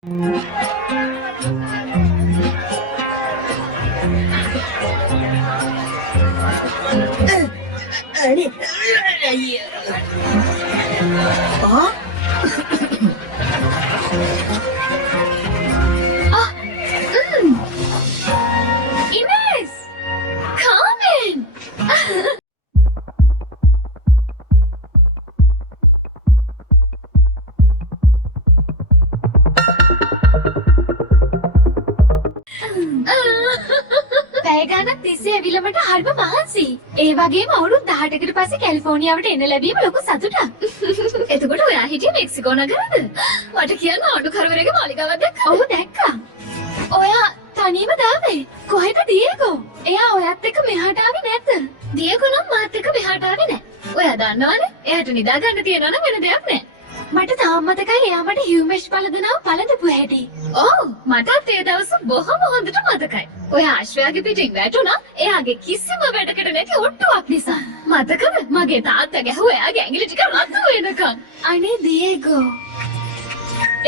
Ines! Come in! පැය ගානක් තිස්සේ ඇවිල්ලා මට හරිම මහන්සි. ඒ වගේම අවුරුදු 18කට පස්සේ කැලිෆෝනියාවට එන්න ලැබීම ලොකු සතුටක්. එතකොට ඔයා හිටියේ මෙක්සිකෝ නගරද? මට කියන්න ආණ්ඩු කරවරගේ මාලිගාවක් දැක්කද? ඔව් දැක්කා. ඔයා තනියම දාවේ? කොහෙද දියේගෝ? එයා ඔයත් එක්ක මෙහාට ආවේ නැද්ද? දියේගෝ නම් මාත් එක්ක මෙහාට ආවේ නැහැ. ඔයා දන්නවනේ එයාට නිදා ගන්න තියෙනවා නම් වෙන දෙයක් නැහැ. මට තාම මතකයි එයා මට හියුමෙෂ් පළදනාව පළඳපු හැටි. ඔව් මටත් ඒ දවස් බොහොම හොඳට මතකයි. ඔය ආශ්‍රයාගේ පිටින් වැටුණා එයාගේ කිසිම වැඩකට නැති ඔට්ටුවක් නිසා. මතකද? මගේ තාත්තා ගැහුවා එයාගේ ඇඟිලි ටික රතු වෙනකම්. අනේ දියේගෝ.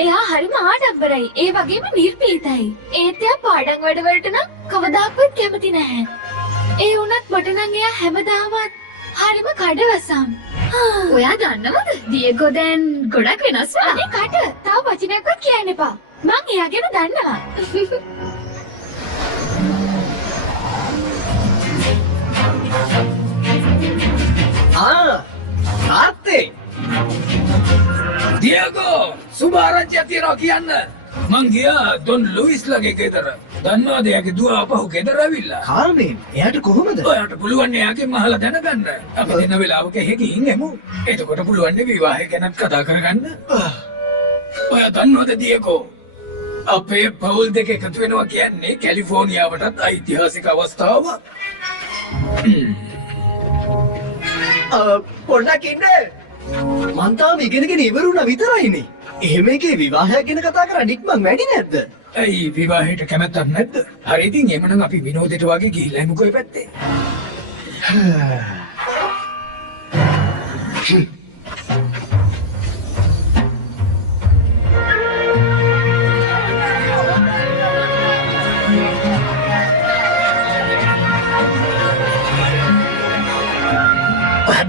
එයා හරිම ආඩම්බරයි. ඒ වගේම නිර්භීතයි. ඒත් එයා පාඩම් වැඩවලට නම් කවදාකවත් කැමති නැහැ. ඒ වුණත් මට නම් එයා හැමදාමත් හරිම කඩවසම්. ඔයා දන්නවද? දියේගෝ දැන් ගොඩක් වෙනස් වෙලා. අනේ කට. තව වචනයක්වත් කියන්න එපා. මං එයා ගැන දන්නවා. තාත්තේ දියගෝ සුභාරංචියක් තියනවා කියන්න. මං ගියා ඩොන් ලුයිස් ලගේ ගෙදර. දන්නවද එයාගේ දුව අපහු ගෙදර ඇවිල්ලා? කාර්මෙන් එයාට කොහොමද? ඔයාට පුළුවන් එයාගෙන් අහලා දැනගන්න. අපි දෙන වෙලාවක එහෙකින් එමු. එතකොට පුළුවන් නේ විවාහය ගැනත් කතා කරගන්න. ඔයා දන්නවද දියගෝ? අපේ පවුල් දෙක එකතු වෙනවා කියන්නේ කැලිෆෝනියාවටත් ඓතිහාසික අවස්ථාවක්. පොඩ්ඩක් ඉන්න. මං තාම ඉගෙනගෙන ඉවරුණා විතරයිනේ. එහෙම එකේ විවාහයක් ගැන කතා කරන්න ඉක්මන් වැඩි නැද්ද? ඇයි විවාහයට කැමැත්තක් නැද්ද? හරි ඉතින් එමනම් අපි විනෝදයට වගේ ගිහිල්ලා එමුකෝ ඒ පැත්තේ.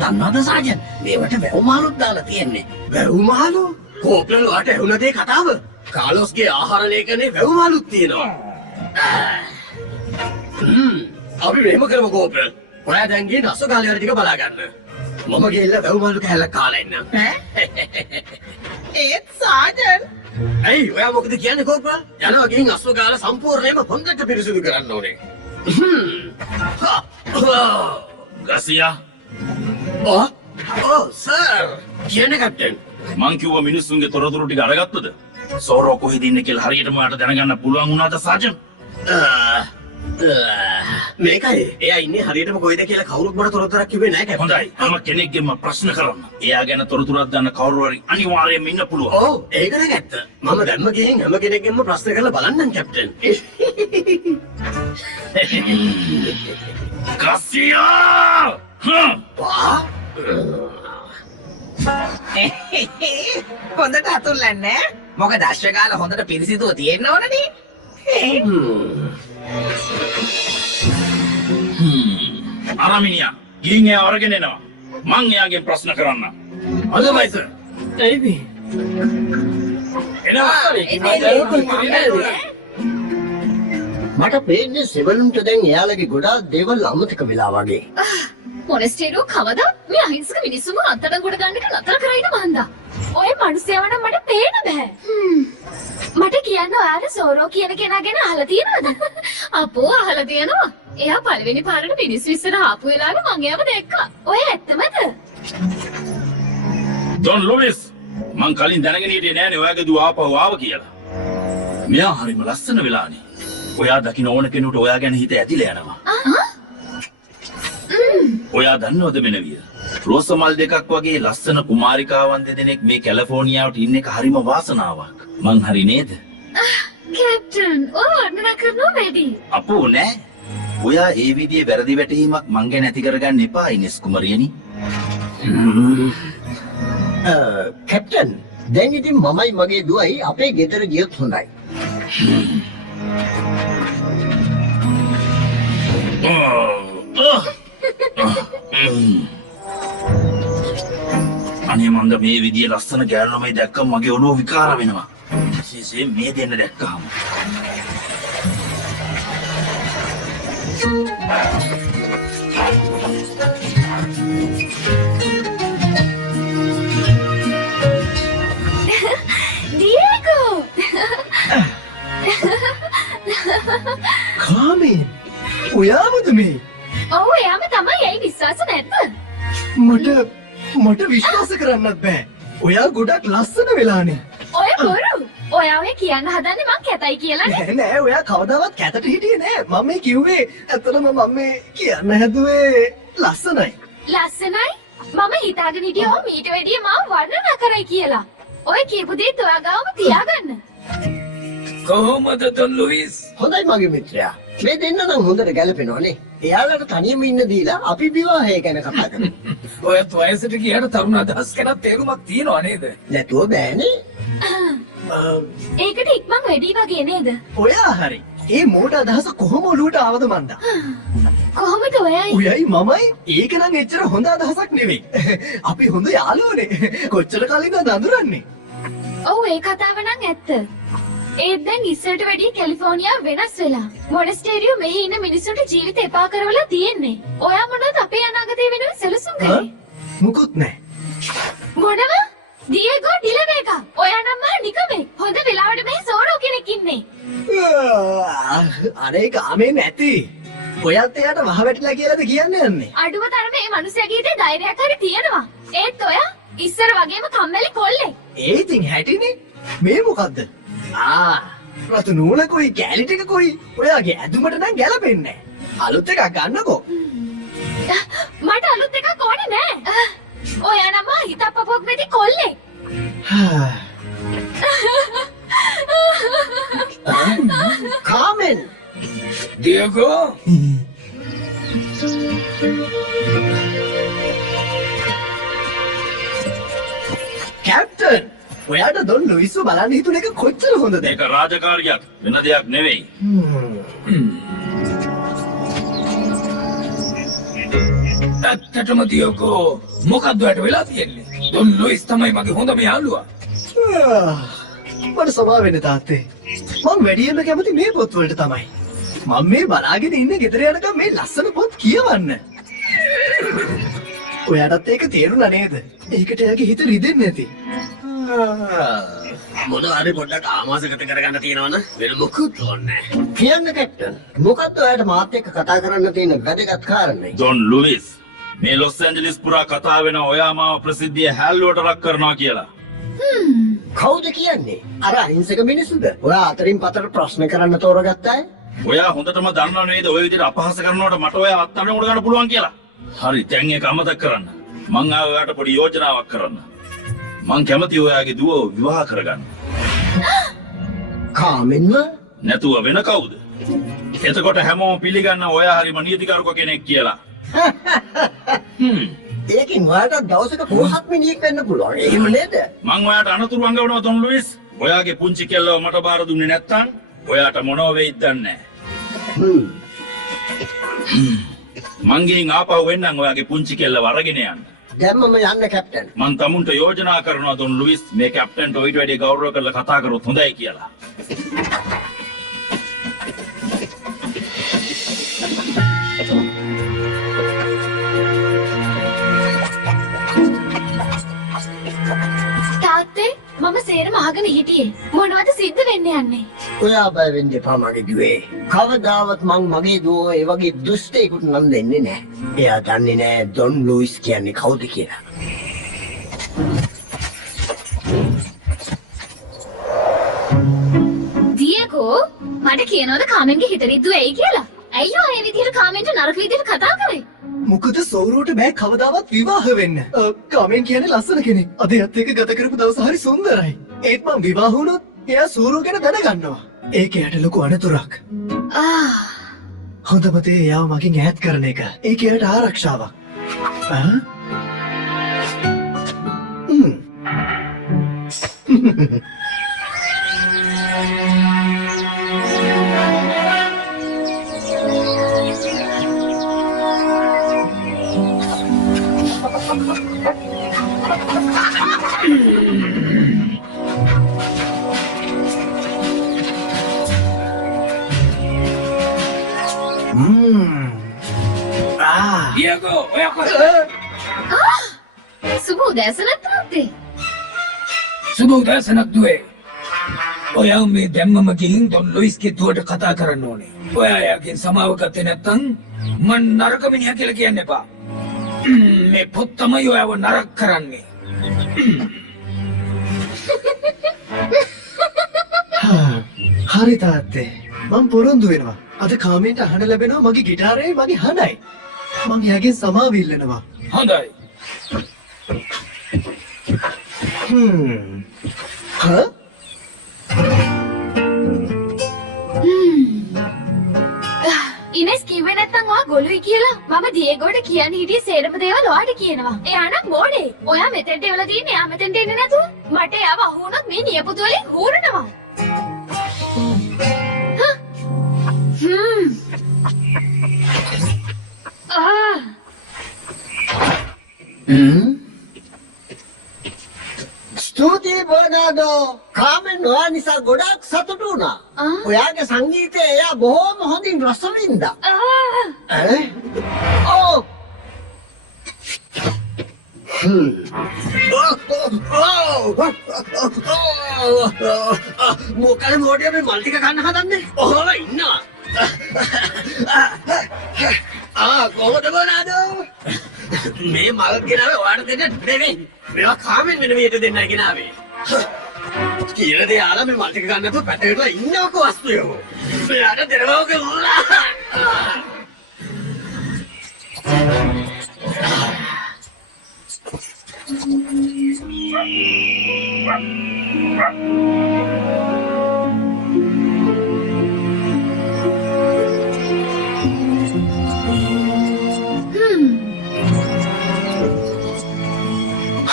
දන්නවද සාජන්? මේවට වැව් මාළුත් දාලා තියෙන්නේ. වැව් මාළු? කෝප්ලන් වලට ඇහුණ දේ කතාව. කාලොස්ගේ ආහාර ලේඛනේ වැව් මාළුත් තියෙනවා. අපි මෙහෙම කරමු කෝප්ලන්. ඔයා දැන් ගිහින් අස්සෝ කාලේ හරි ටික බලා ගන්න. මම ගිහිල්ලා වැව් මාළු කෑල්ලක් කාලා එන්නම්. ඒත් සාජන් ඇයි ඔයා මොකද කියන්නේ කෝප්ලන්? යනවා ගිහින් අස්සෝ කාලා සම්පූර්ණයෙන්ම හොඳට පිරිසිදු කරන්න ඕනේ. ගසියා සර්. කියන්නේ කැප්ටන්. මං කිව්වා මිනිස්සුන්ගේ තොරතුරු ටික අරගත්තද? සෝරෝ කොහෙද ඉන්නේ කියලා හරියටම මට දැනගන්න පුළුවන් වුණාද සාජන්? මේකයි. එයා ඉන්නේ හරියටම කොහෙද කියලා කවුරුත් මට තොරතුරක් කිව්වේ නැහැ කැප්ටන්. හොඳයි. මම කෙනෙක්ගෙන්ම ප්‍රශ්න කරන්න. එයා ගැන තොරතුරක් දන්න කවුරු හරි අනිවාර්යයෙන්ම ඉන්න පුළුවන්. ඔව් ඒක නම් ඇත්ත. මම දැම්ම ගිහින් හැම කෙනෙක්ගෙන්ම ප්‍රශ්න කරලා බලන්නම් කැප්ටන්. ගසියා! හොඳට අතුල්ලන්නේ මොකද අශ්වකාල හොඳට පිරිසිදුව තියෙන්න ඕනනේ. අරමිනියා ගිහින් එයා අරගෙන එනවා. මං එයාගෙන් ප්‍රශ්න කරන්න. හොඳයි සර්. ඇයිද? මට පේන්නේ සෙවලුන්ට දැන් එයාලගේ ගොඩාක් දේවල් අමතක වෙලා වගේ. මොනස්ටේරෝ කවදා මේ අහිංසක මිනිස්සුම අත්අඩංගුවට ගන්න එක නතර කරයිද මන්දා? ඔය මිනිස්සයව නම් මට පේන්න බෑ. මට කියන්න ඔයාලා සෝරෝ කියන කෙනා ගැන අහලා තියෙනවද? අපෝ අහලා තියෙනවා. එයා පළවෙනි පාරට මිනිස්සු ඉස්සර ආපු වෙලාවේ මං එයාව දැක්කා. ඔය ඇත්තමද? ඩොන් ලුයිස් මං කලින් දැනගෙන හිටියේ නෑනේ ඔයාගේ දුව ආපහු ආව කියලා. මෙයා හරිම ලස්සන වෙලානේ. ඔයා දකින්න ඕන කෙනෙකුට ඔයා ගැන හිත ඇදිලා යනවා. ඔයා දන්නවද මෙනවිය? රෝසමල් දෙකක් වගේ ලස්සන කුමාරිකාවන් දෙදෙනෙක් මේ කැලිෆෝනියාවට ඉන්න එක හරිම වාසනාවක්. මං හරි නේද? කැප්ටන් ඔය වර්ණනා කරනවා වැඩි. අපෝ නෑ. ඔයා ඒ විදිහේ වැරදි වැටහීමක් මං ගැන ඇති කරගන්න එපා ඉනෙස් කුමරියනි. කැප්ටන් දැන් ඉතින් මමයි මගේ දුවයි අපේ ගෙදර ගියොත් හොඳයි. අනේ මන්ද මේ විදිය ලස්සන ගෑනු ළමයි දැක්කම මගේ ඔළුව විකාර වෙනවා. විශේෂයෙන් මේ දෙන්න දැක්කම. Diego! කාමෙන් ඔයාමද මේ? ඔව් එයාම තමයි. ඇයි විශ්වාස නැද්ද? මට විශ්වාස කරන්නත් බෑ. ඔයා ගොඩක් ලස්සන වෙලානේ. ඔය බොරු. ඔයා ඔය කියන්න හදන්නේ මං කැතයි කියලා නේ. නෑ ඔයා කවදාවත් කැතට හිටියේ නෑ. මම මේ කිව්වේ ඇත්තටම මම මේ කියන්න හැදුවේ ලස්සනයි. ලස්සනයි? මම හිතාගෙන හිටියෝ මීට වැඩිය මාව වර්ණනා කරයි කියලා. ඔය කියපු දේත් ඔයා ගාවම තියාගන්න. කොහොමද දොන් ලුයිස්? හොඳයි මගේ මිත්‍රයා. මේ දෙන්න නම් හොඳට ගැලපෙනවනේ. එයාලට තනියම ඉන්න දීලා අපි විවාහය ගැන කතා කරමු. ඔයත් වයසට ගියාට තරුණ අදහස් ගැන තේරුමක් තියනව නේද? නැතුව බෑනේ. ඒකට ඉක්මන් වැඩි වගේ නේද? ඔයා හරි. ඒ මෝඩ අදහස කොහොම ඔලුවට ආවද මන්දා? කොහොමද ඔයයි? ඔයයි මමයි ඒක නම් එච්චර හොඳ අදහසක් නෙවෙයි. අපි හොඳ යාළුවනේ. කොච්චර කලින්ද අඳුරන්නේ? ඔව් ඒ කතාව නම් ඇත්ත. ඒත් දැන් ඉස්සරට වැඩිය කැලිෆෝනියා වෙනස් වෙලා. මොනස්ටේරියෝ මෙහි ඉන්න මිනිස්සුන්ට ජීවිත එපා කරවලා තියෙන්නේ. ඔයා මොනවද අපේ අනාගතය වෙනුවෙන් සැලසුම් කරේ? මුකුත් නැහැ. මොනව? දියේගෝ ඩිලවේගා. ඔයා නම් මා නිකමේ. හොඳ වෙලාවට මේ සෝරෝ කෙනෙක් ඉන්නේ. අනේ කාමේ නැති. ඔයත් එයාට වහ වැටිලා කියලාද කියන්නේ යන්නේ? අඩුම තරමේ මේ මිනිහගේ හිතේ ධෛර්යයක් හරි තියෙනවා. ඒත් ඔයා ඉස්සර වගේම කම්මැලි කොල්ලෙක්. ඒ ඉතින් හැටිනේ. මේ මොකද්ද? රතු නූලකුයි කෑලි ටිකකුයි ඔයාගේ ඇඳුමට නම් ගැලපෙන්නේ නැහැ. අලුත් එකක් ගන්නකෝ. මට අලුත් එකක් ඕනේ නෑ. ඔයා නම් මා හිතප්පපොක් නැති කොල්ලෙක්. කාමෙන් දියගෝ කැප්ටන් ඔයාට දොන් ලුයිස්ව බලන්න හිතුන එක කොච්චර හොඳද? ඒක රාජකාරියක් වෙන දෙයක් නෙවෙයි. ඇත්තටම දියගෝ මොකද්ද ඔයාට වෙලා තියෙන්නේ? දොන් ලුයිස් තමයි මගේ හොඳම යාළුවා. මට සමා වෙන්න තාත්තේ. මම වැඩියෙන්ම කැමති මේ පොත් වලට තමයි. මම මේ බලාගෙන ඉන්නේ ගෙදර යනකම් මේ ලස්සන පොත් කියවන්න. ඔයාටත් ඒක තේරුණා නේද? ඒකට එයාගේ හිත රිදෙන්නේ නැති. මොනවාරි පොඩ්ඩක් ආමාශගත කරගන්න තියෙනවනම් වෙන මොකුත් ඕනේ නැහැ. කියන්න කැප්ටන්. මොකක්ද ඔයාට මාත් එක්ක කතා කරන්න තියෙන වැදගත් කාරණේ? ජොන් ලුයිස් මේ ලොස් ඇන්ජලිස් පුරා කතා වෙන ඔයා මාව ප්‍රසිද්ධිය හැල්ලුවට ලක් කරනවා කියලා. කවුද කියන්නේ? අර අහිංසක මිනිස්සුද? ඔයා අතරින් පතර ප්‍රශ්න කරන්න තෝරගත්තා අය? ඔයා හොඳටම දන්නා නේද ඔය විදිහට අපහාස කරනකොට මට ඔයා අත්අඩංගුවට ගන්න පුළුවන් කියලා. හරි දැන් ඒක අමතක කරන්න. මං ආව ඔයාට පොඩි යෝජනාවක් කරන්න. මං කැමති ඔයාගේ දුව විවාහ කරගන්න. කාමෙන්ම නැතුව වෙන කවුද? එතකොට හැමෝම පිළිගන්න ඔයා හරිම නීතිකරුක කෙනෙක් කියලා. ඒකින් ඔයාට දවසක පොහොසත් මිනිහෙක් වෙන්න පුළුවන්. එහෙම නේද? මං ඔයාට අනතුරු අඟවනවා දොන් ලුයිස්. ඔයාගේ පුංචි කෙල්ලව මට බාර දුන්නේ නැත්තම් ඔයාට මොනව වෙයිද දන්නේ නැහැ. මං ගිහින් ආපහු වෙන්නම් ඔයාගේ පුංචි කෙල්ලව අරගෙන යන්න. දැන් මම යන්න කැප්ටන්. මං තමුන්ට යෝජනා කරනවා දොන් ලුයිස් මේ කැප්ටන්ට ඔයිට වැඩි ගෞරව කරලා කතා කරොත් හොඳයි කියලා. තාත්තේ මම සේරම අහගෙන හිටියේ. මොනවද සිද්ධ වෙන්න යන්නේ? ඔයා බය වෙන්න එපා මගේ දුවේ. කවදාවත් මං මගේ දුව ඒ වගේ දුෂ්ටයෙකුට නම් දෙන්නේ නැහැ. එයා දන්නේ නැහැ ඩොන් ලුයිස් කියන්නේ කවුද කියලා. දියේගෝ මට කියනවද කාමෙන්ගේ හිත රිද්දුව ඇයි කියලා? ඇයි ඔය මේ විදිහට කාමෙන්ට නරක විදිහට කතා කරේ? මොකද සෝරුවට බෑ කවදාවත් විවාහ වෙන්න. කාමෙන් කියන්නේ ලස්සන කෙනෙක්. අද එයත් එක්ක ගත කරපු දවස හරි සුන්දරයි. ඒත් මං විවාහ වුණොත් එයා සෝරුව ගැන දැනගන්නවා. ඒක එයාට ලොකු අනතුරක්. හොඳම දේ එයාව මගෙන් ඈත් කරන එක. ඒක එයාට ආරක්ෂාවක්. දියකෝ ඔය කොහෙද? සුබ උදෑසනක් තාත්තේ. සුබ උදෑසනක් දුවේ. ඔයා මේ දැම්මම ගිහින් ඩොන් ලොයිස්ගේ දුවට කතා කරන්න ඕනේ. ඔයා යාගෙන් සමාව ගත්තේ නැත්නම් මං නරක මිනිහා කියලා කියන්න එපා. මේ පොත් තමයි ඔයාව නරක කරන්නේ. හරි තාත්තේ මම පොරොන්දු වෙනවා. අද කාමෙන්ට අහන්න ලැබෙනවා මගේ ගිටාරේ මගේ හඬයි. මං එයාගෙන් සමාව ඉල්ලනවා. හොඳයි. හා? ඉනෙස් කිව්වේ නැත්නම් ඔයා ගොළුයි කියලා මම දියේගොඩ කියන්න හිටියේ සේරම දේවල් ඔයාට කියනවා. එයා නම් බෝඩේ. ඔයා මෙතෙන්ට එවලා තියන්නේ එයා මෙතෙන්ට එන්නේ නැතුව. මට එයාව අහු වුණොත් මේ නියපොතු වලින් හූරනවා. ස්තුතියි බර්නාඩෝ. කාමෙන් ඔයා නිසා ගොඩක් සතුටු වුණා. ඔයාගේ සංගීතය එයා බොහොම හොඳින් රස වින්දා. ඔව්. මොකද මොඩිය මේ මල් ටික කන්න හදන්නේ? ඔහොම ඉන්නවා. කොහොමද බර්නාඩෝ? මේ මල් ගෙනාවේ ඔයාට දෙන්න නෙවෙයි. මේවා කාමෙන් වෙන විදියට දෙන්නයි ගෙනාවේ. කියලා දේ ආලා මේ මල් ටික ගන්න නැතුව පැටවෙලා ඉන්නවකෝ වස්තුයෝ. මෙයාට දෙනවකෝ උලා.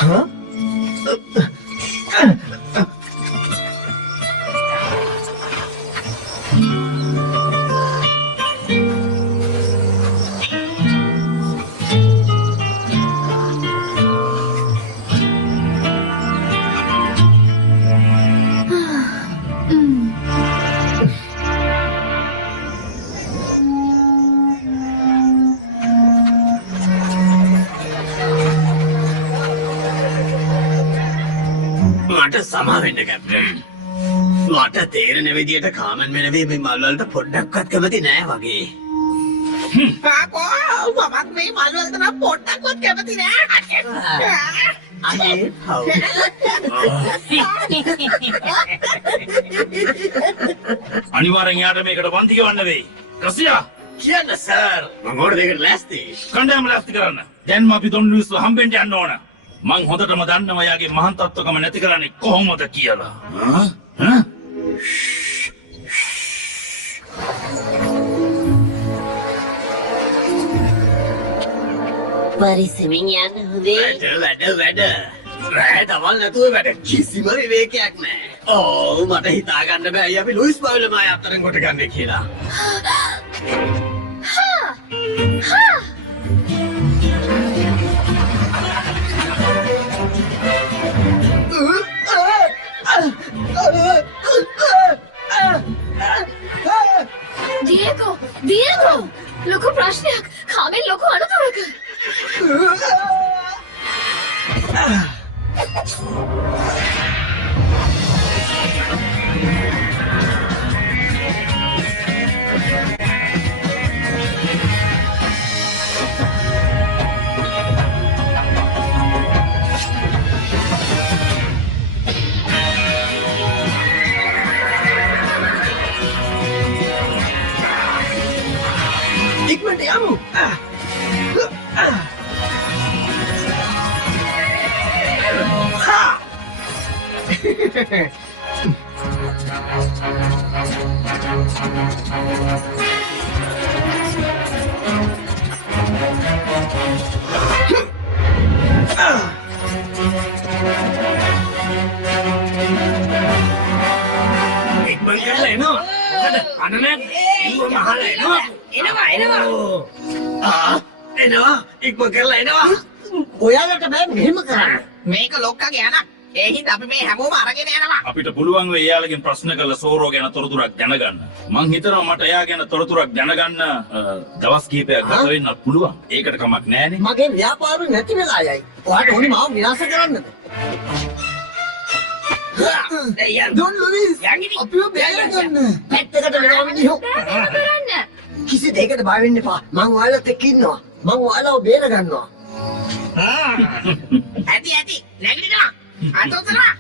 Huh? මට සමා වෙන්න කැප්ටන්. මට තේරෙන විදියට කාමන් මෙනවේ මේ මල් වලට පොඩ්ඩක්වත් කැමති නෑ වගේ. මමත් මේ මල් වලට නම් පොඩ්ඩක්වත් කැමති නෑ. අනේ හව්. අනිවාර්යෙන් යාට මේකට වන්ති කියවන්න වෙයි. රසියා කියන්න සර්. මම ඕන දෙයකට ලෑස්ති. කණ්ඩායම ලෑස්ති කරන්න. දැන්ම අපි ඩොන් ලුයිස්ව හම්බෙන්න යන්න ඕන. මං හොඳටම දන්නවා යාගේ මහාන් තත්ත්වකම නැති කරන්නේ කොහොමද කියලා. පරිස්සමින් යන්න හොඳේ. වැඩ. රෑ දවල් නැතුව වැඩ කිසිම විවේකයක් නෑ. ඕ මට හිතා ගන්න බෑ අපි ලුයිස් බවලම ආය අතරින් කොට ගන්නේ කියලා. දියේගෝ ලොකු ප්‍රශ්නයක්. කාමෙන් ලොකු අනතුරක. ඉක්මනට යමු. එනවා. මොකද අනනේ ඉක්ම මහලා එනවා. එනවා. එනවා. ඉක්ම කරලා එනවා. ඔයාලට බෑ මෙහෙම කරන්න. මේක ලොක්කගේ අනක්. ඒ හින්දා අපි මේ හැමෝම අරගෙන යනවා. අපිට පුළුවන් වෙයි එයාලගෙන් ප්‍රශ්න කරලා සෝරෝ ගැන තොරතුරක් දැනගන්න. මං හිතනවා මට එයා ගැන තොරතුරක් දැනගන්න දවස් කිහිපයක් ගත වෙන්නත් පුළුවන්. ඒකට කමක් නෑනේ. මගේ ව්‍යාපාරෙ නැති වෙලා යයි. ඔයාට ඕනේ මාව විනාශ කරන්නද? ඩොන් ලුයිස් යන්නේ. අපිව බේරගන්න. පැත්තකට වෙනවා මිනිහෝ. එහෙම කරන්න. කිසි දෙයකට බය වෙන්න එපා. මං ඔයාලත් එක්ක ඉන්නවා. මං ඔයාලව බේර ගන්නවා. ඇති. නැගිටිනවා. අතොතනවා.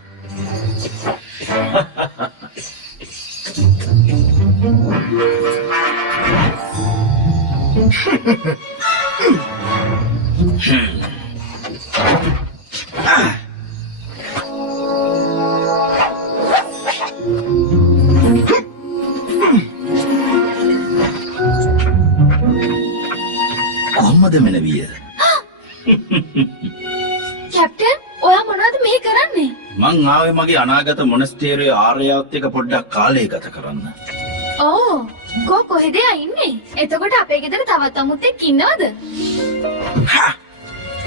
කොහොමද මෙලවිය? කැප්ටන් ඔයා මොනවද මෙහෙ කරන්නේ? මං ආවේ මගේ අනාගත මොනස්ටේරියේ ආර්යයත් එක්ක පොඩ්ඩක් කාලය ගත කරන්න. ඕ කොහෙද ඉන්නේ? එතකොට අපේ ගෙදර තවත් අමුත්තෙක් ඉන්නවද?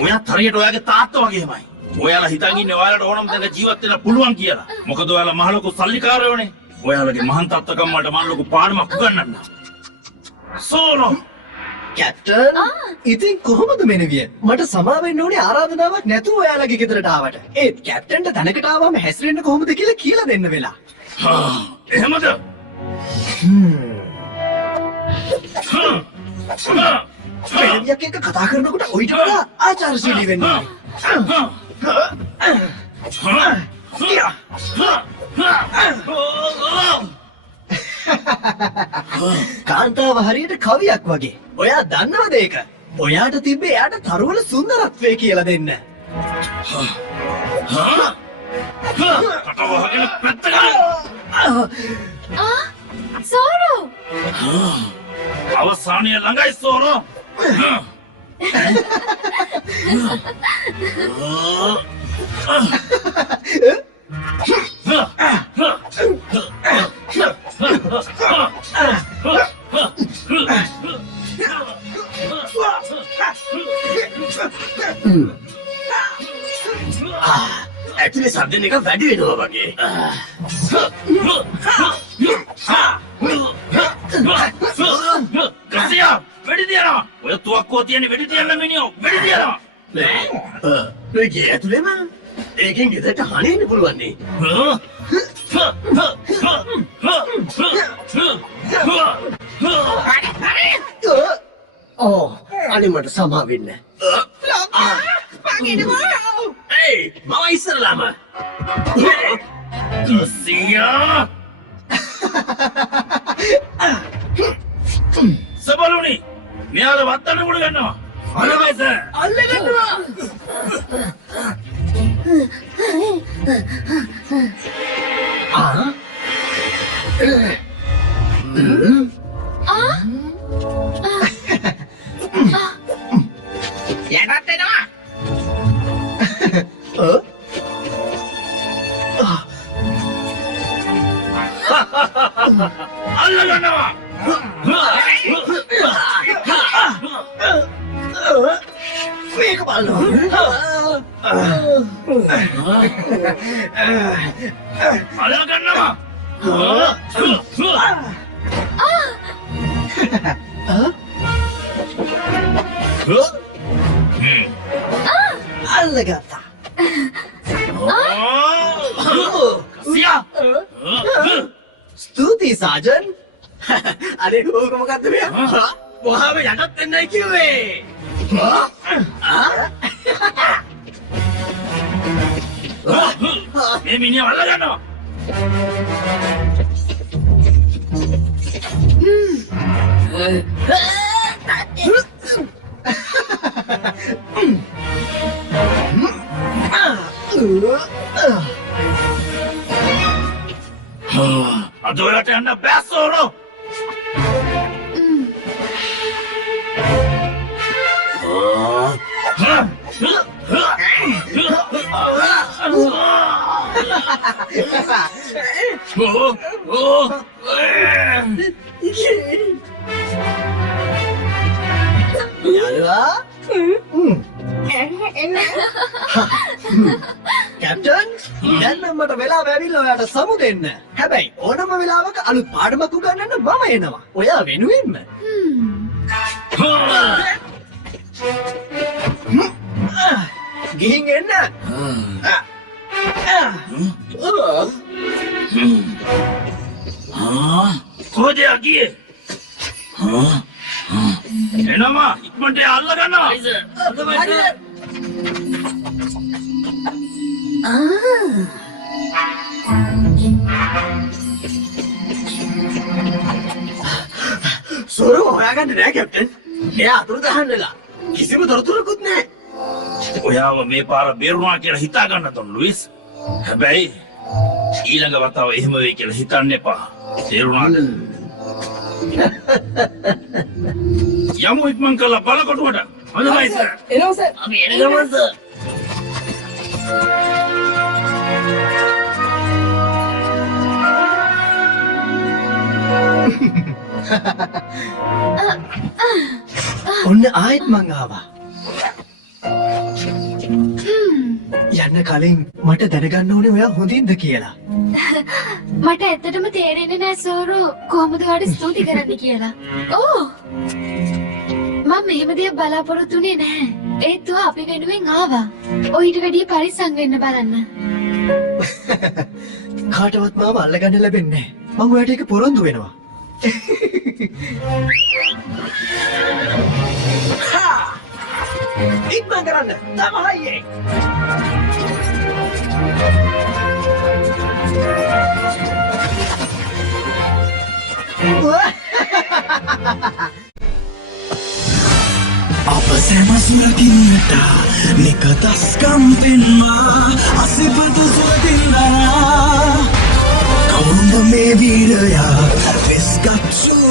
ඔයා තරයට ඔයාගේ තාත්තා වගේමයි. ඔයාලා හිතන් ඉන්නේ ඔයාලට ඕනම තැනක ජීවත් වෙන්න පුළුවන් කියලා. මොකද ඔයාලා මහ ලොකු සල්ලිකාරයෝනේ. ඔයාලගේ මහාන් තාත්තකම් වලට මම ලොකු පාඩමක් උගන්වන්න. සෝනෝ කැප්ටන් ඉතින් කොහොමද මෙනවිය? මට සමා වෙන්න ඕනේ ආරාධනාවක් නැතුව ඔයාලගේ ගෙදරට ආවට. ඒත් කැප්ටන්ට තැනකට ආවම හැසිරෙන්න කොහොමද කියලා දෙන්න වෙලා. එහෙමද? මෙනවියක් එක්ක කතා කරනකොට ඔයිට වඩා ආචාරශීලී වෙන්න ඕනේ. කාන්තාව හරියට කවියක් වගේ. ඔයා දන්නවද ඒක? ඔයාට තිබ්බේ එයාට තරුවල සුන්දරත්වය කියලා දෙන්න. කටවහගෙන පැත්තකට. සෝරෝ අවසානයේ ළඟයි සෝනෝ. ඇතුලේ සද්දෙන් එක වැඩි වෙනවා වගේ. ගසියා වෙඩි තියනවා. ඔය තුවක්කුව තියෙන වෙඩි තියන්න මිනිහෝ වෙඩි තියනවා. මේ ගේ ඇතුලේම ඒකෙන් ගෙදරට හනින්න පුළුවන් නේ. ඕ අනේ මට සමා වෙන්න. ඒයි මම ඉස්සරලාම. ගසියා සබලුනි මෙයාලා වත්තන්න මුඩ ගන්නවා. අරමයිස අල්ලගන්නවා. යටත් එනවා. අල්ලගන්නවා. මේක බලන්න. අල්ලගන්නවා. අල්ලගත්තා. සියා ස්තුතියි සාජන්. අනේ ඕක මොකද්ද මෙයා? මොහාම යටත් වෙන්නයි කිව්වේ. මේ මිනිහා අල්ලගන්නවා. අද ඔයාලට යන්න බෑ සෝනෝ. යාළුවා කැප්ටන් දැන් නම් මට වෙලාව ඇවිල්ලා ඔයාට සමු දෙන්න. හැබැයි ඕනම වෙලාවක අලුත් පාඩමක් උගන්වන්න මම එනවා. ඔයා වෙනුවෙන්ම. ගිහින් එන්න. කොහෙද ගියේ? එනවා ඉක්මනට අල්ල ගන්නවා. සෝරව හොයාගන්න නෑ කැප්ටන්. එයා අතුරුදහන් වෙලා. කිසිම තොරතුරකුත් නෑ. ඔයාව මේ පාර බේරුණා කියලා හිතා ගන්න තොන් ලුයිස්. හැබැයි ඊළඟ වතාව එහෙම වෙයි කියලා හිතන්න එපා. තේරුණාද? යමු ඉක්මන් කරලා බලකොටුවට. හොඳයි සර්. එනවා සර්. අපි එන ගමන් සර්. ඔන්න ආයෙත් මං ආවා. යන්න කලින් මට දැනගන්න ඕනේ ඔයා හොඳින්ද කියලා. මට ඇත්තටම තේරෙන්නේ නෑ සෝරෝ කොහොමද ඔයාලට ස්තුති කරන්න කියලා. ඕ මම මෙහෙම දෙයක් බලාපොරොත්තු වෙන්නේ නැහැ. ඒත් ඔයා අපි වෙනුවෙන් ආවා. ඔයිට වැඩිය පරිස්සම් වෙන්න බලන්න. කාටවත් මාව අල්ලගන්න ලැබෙන්නේ නැහැ. මම ඔයාට ඒක පොරොන්දු වෙනවා. ඉක්මන් කරන්න. තමයි. අප සැම සුරකින්නට නිකදස්කම් පෙන්වා අසිපත සුරකින්නනා කවුද මේ වීරයා වෙස්ගත්සු